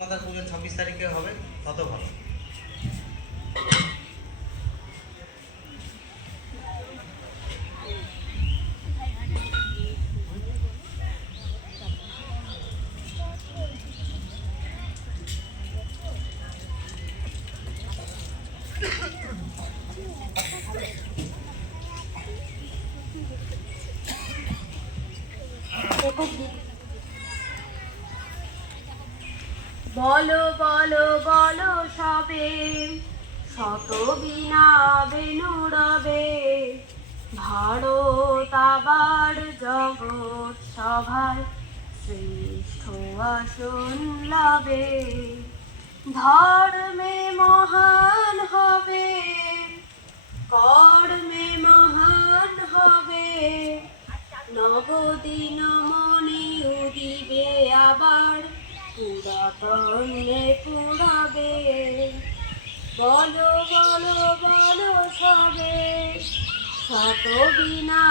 আমাদের পুজো ছাব্বিশ তারিখে হবে তত ভালো। বলো বলো বলো সবে। শত বিনা বেনুরবে ভারত আবার জগৎ সভার শ্রেষ্ঠ আসন লাভে। ধর্মে মহান হবে। কর্মে মহান হবে। নবদিন পুরাতনে পুরাবে। বলো বলো বলো সবে শত বিনা